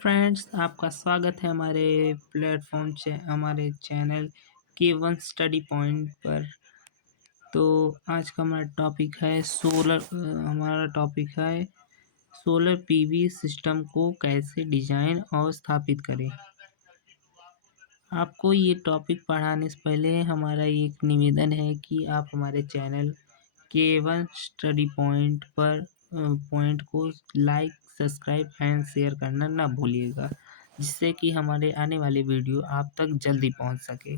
Friends, आपका स्वागत है हमारे चैनल K1 स्टडी पॉइंट पर। तो आज का हमारा टॉपिक है सोलर पीवी सिस्टम को कैसे डिजाइन और स्थापित करें। आपको ये टॉपिक पढ़ाने से पहले हमारा एक निवेदन है कि आप हमारे चैनल K1 स्टडी पॉइंट को लाइक, सब्सक्राइब एंड शेयर करना ना भूलिएगा, जिससे कि हमारे आने वाले वीडियो आप तक जल्दी पहुंच सके।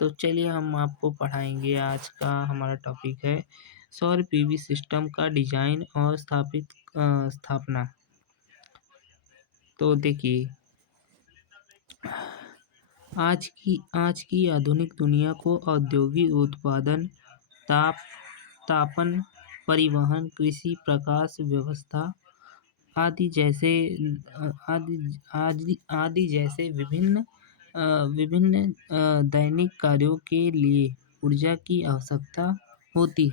तो चलिए हम आपको पढ़ाएंगे। आज का हमारा टॉपिक है सौर पीवी सिस्टम का डिजाइन और स्थापना। तो देखिए, आज की आधुनिक दुनिया को औद्योगिक उत्पादन, तापन, परिवहन, कृषि, प्रकाश व्यवस्था आदि जैसे विभिन्न दैनिक कार्यों के लिए ऊर्जा की आवश्यकता होती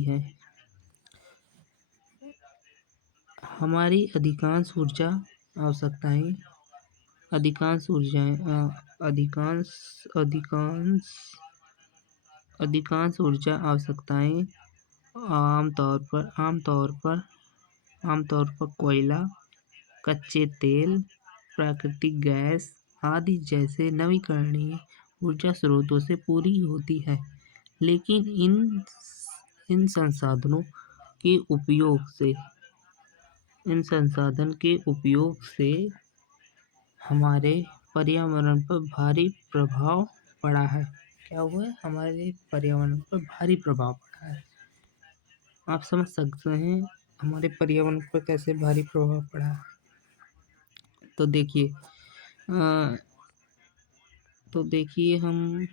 है। हमारी अधिकांश ऊर्जा आवश्यकताएं आमतौर पर कोयला, कच्चे तेल, प्राकृतिक गैस आदि जैसे नवीकरणीय ऊर्जा स्रोतों से पूरी होती है। लेकिन इन संसाधनों के उपयोग से हमारे पर्यावरण पर भारी प्रभाव पड़ा है। क्या हुआ है? हमारे पर्यावरण पर भारी प्रभाव पड़ा है। आप समझ सकते हैं हमारे पर्यावरण पर कैसे भारी प्रभाव पड़ा है। तो देखिए हमारे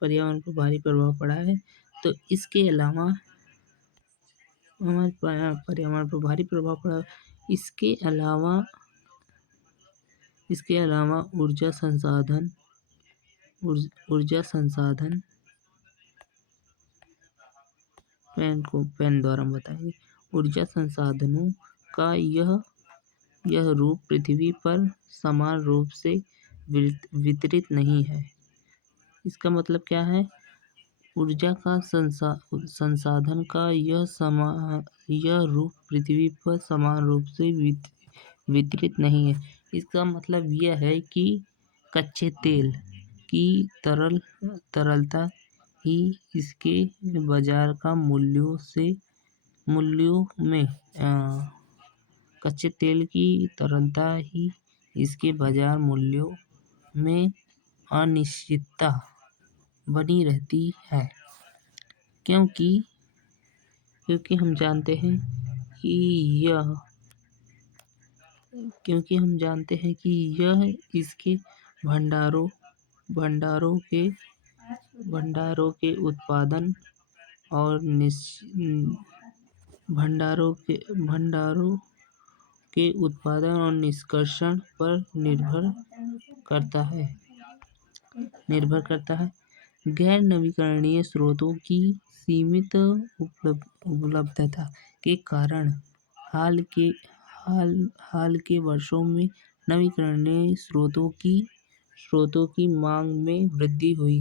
पर्यावरण पर भारी प्रभाव पड़ा है। तो इसके अलावा हमारे पर्यावरण पर भारी प्रभाव पड़ा। इसके अलावा ऊर्जा संसाधन पेन द्वारा हम बताएंगे। ऊर्जा संसाधनों का यह रूप पृथ्वी पर समान रूप से वितरित नहीं है। इसका मतलब क्या है? ऊर्जा का संसाधन का यह रूप पृथ्वी पर समान रूप से वितरित नहीं है। इसका मतलब यह है कि कच्चे तेल की तरलता ही इसके बाजार का कच्चे तेल की तरलता ही इसके बाजार मूल्यों में अनिश्चितता बनी रहती है, क्योंकि हम जानते हैं कि यह इसके भंडारों के उत्पादन और निष्कर्षण पर निर्भर करता है। गैर नवीकरणीय स्रोतों की सीमित उपलब्धता के कारण हाल के वर्षों में नवीकरणीय स्रोतों की मांग में वृद्धि हुई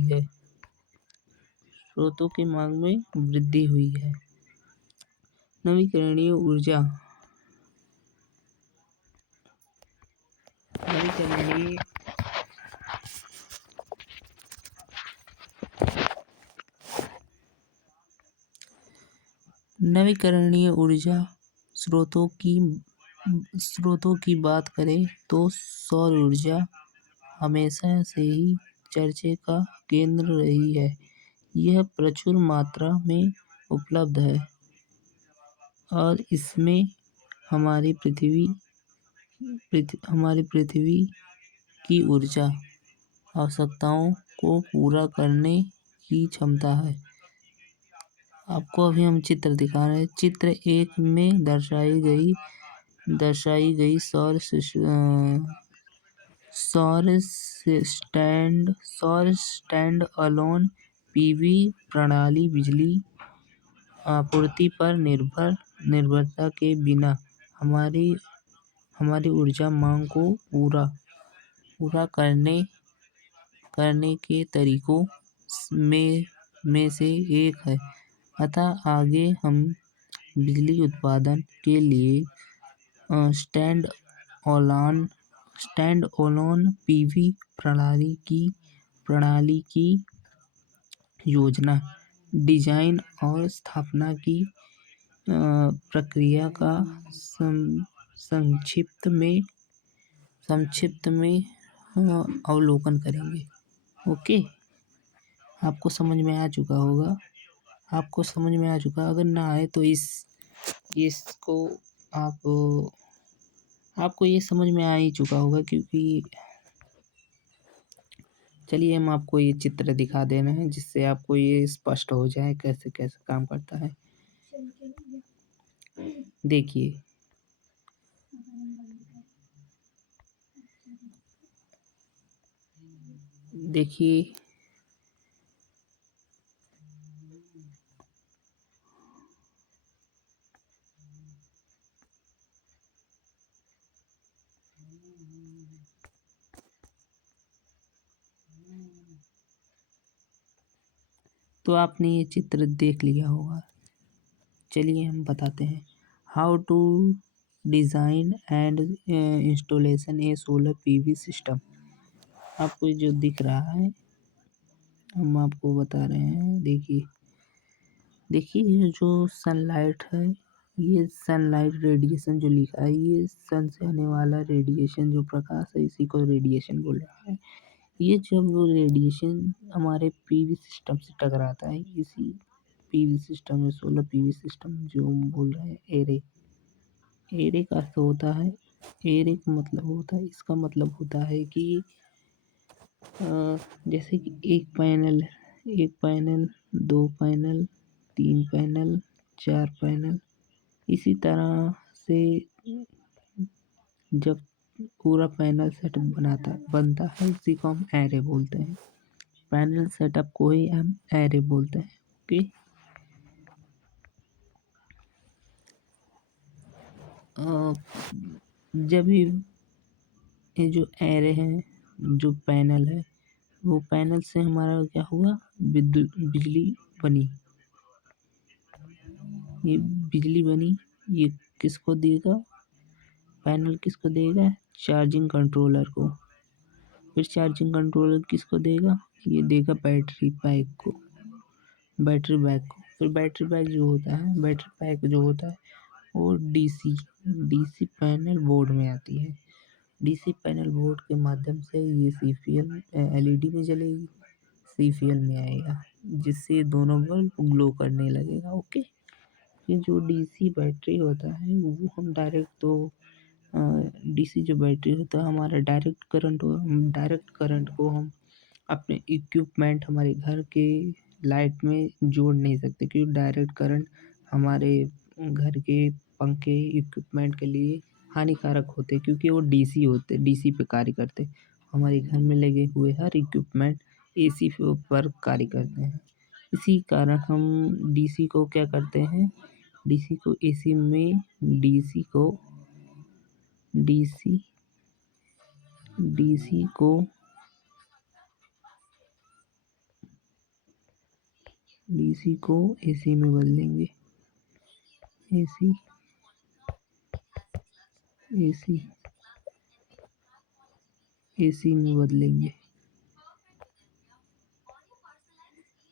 है। नवीकरणीय ऊर्जा स्रोतों की बात करें तो सौर ऊर्जा हमेशा से ही चर्चा का केंद्र रही है। यह प्रचुर मात्रा में उपलब्ध है और इसमें हमारी पृथ्वी की ऊर्जा आवश्यकताओं को पूरा करने की क्षमता है। आपको अभी हम चित्र दिखा रहे हैं। चित्र 1 में दर्शाई गई सौर स्टैंड अलोन पीवी प्रणाली आपूर्ति पर निर्भरता के बिना हमारी हमारी ऊर्जा मांग को पूरा करने के तरीकों में से एक है। अतः आगे हम बिजली उत्पादन के लिए स्टैंड अलोन पीवी प्रणाली की योजना, डिजाइन और स्थापना की प्रक्रिया का संक्षिप्त में अवलोकन करेंगे। ओके, आपको समझ में आ चुका होगा। अगर ना आए तो इसको आपको ये समझ में आ ही चुका होगा, क्योंकि चलिए हम आपको ये चित्र दिखा दे रहे हैं जिससे आपको ये स्पष्ट हो जाए कैसे कैसे काम करता है। देखिए, तो आपने ये चित्र देख लिया होगा। चलिए हम बताते हैं how to design and installation a solar PV system. आपको जो दिख रहा है हम आपको बता रहे हैं। देखिए ये जो सनलाइट है, ये सनलाइट रेडिएशन जो लिखा है, ये सन से आने वाला रेडिएशन जो प्रकाश है, इसी को रेडिएशन बोल रहा है। ये जब वो रेडिएशन हमारे पीवी सिस्टम से टकराता है, इसी पीवी सिस्टम में सोलर पीवी सिस्टम जो हम बोल रहे हैं एरे का अर्थ होता है, एरे का मतलब होता है, इसका मतलब होता है कि जैसे कि एक पैनल, 2 पैनल, 3 पैनल, 4 पैनल, इसी तरह से जब पूरा पैनल सेटअप बनता है, इसी को हम एरे बोलते हैं। पैनल सेटअप को ही हम एरे बोलते हैं। ओके, जब ये जो एरे है, जो पैनल है, वो पैनल से हमारा क्या हुआ, बिजली बनी। ये बिजली बनी, ये किसको देगा, पैनल किसको देगा, चार्जिंग कंट्रोलर को। फिर चार्जिंग कंट्रोलर किसको देगा, ये देगा बैटरी बैक को। फिर बैटरी बैक जो होता है वो डीसी पैनल बोर्ड में आती है। डीसी पैनल बोर्ड के माध्यम से ये सीपीएल एलईडी में जलेगी, सीपीएल में आएगा, जिससे दोनों बल्ब ग्लो करने लगेगा। ओके, ये जो डीसी बैटरी होता है वो हम डीसी जो बैटरी होता है हमारा डायरेक्ट करंट को हम अपने इक्विपमेंट, हमारे घर के लाइट में जोड़ नहीं सकते, क्योंकि डायरेक्ट करंट हमारे घर के पंखे इक्विपमेंट के लिए हानिकारक होते, क्योंकि वो डीसी पे कार्य करते। हमारे घर में लगे हुए हर इक्विपमेंट एसी पर कार्य करते हैं। इसी कारण हम डीसी को क्या करते हैं, डीसी को एसी में डीसी को एसी में बदलेंगे। एसी में बदलेंगे,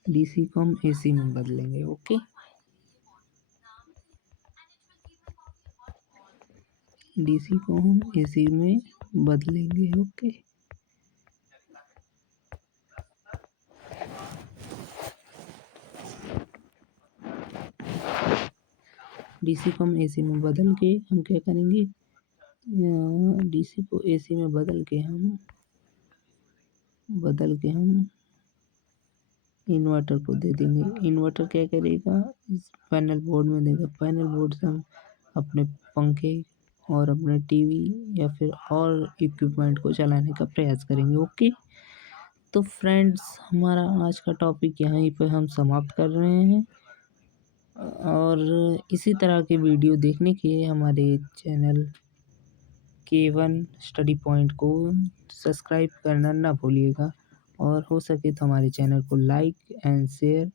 डीसी को हम एसी में बदलेंगे। ओके, डीसी को हम एसी में बदलेंगे। ओके, डीसी को हम एसी में बदल के हम क्या करेंगे, डीसी को एसी में बदल के हम इन्वर्टर को दे देंगे। इन्वर्टर क्या करेगा, इस पैनल बोर्ड में देगा। पैनल बोर्ड से हम अपने पंखे और अपने टीवी या फिर और इक्विपमेंट को चलाने का प्रयास करेंगे। ओके, तो फ्रेंड्स हमारा आज का टॉपिक यहीं पे हम समाप्त कर रहे हैं। और इसी तरह के वीडियो देखने के लिए हमारे चैनल K1 स्टडी पॉइंट को सब्सक्राइब करना ना भूलिएगा और हो सके तो हमारे चैनल को लाइक एंड शेयर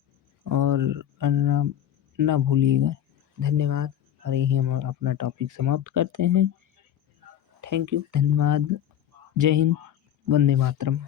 और करना ना भूलिएगा। धन्यवाद और यही हम अपना टॉपिक समाप्त करते हैं। थैंक यू, धन्यवाद, जय हिंद, वंदे मातरम।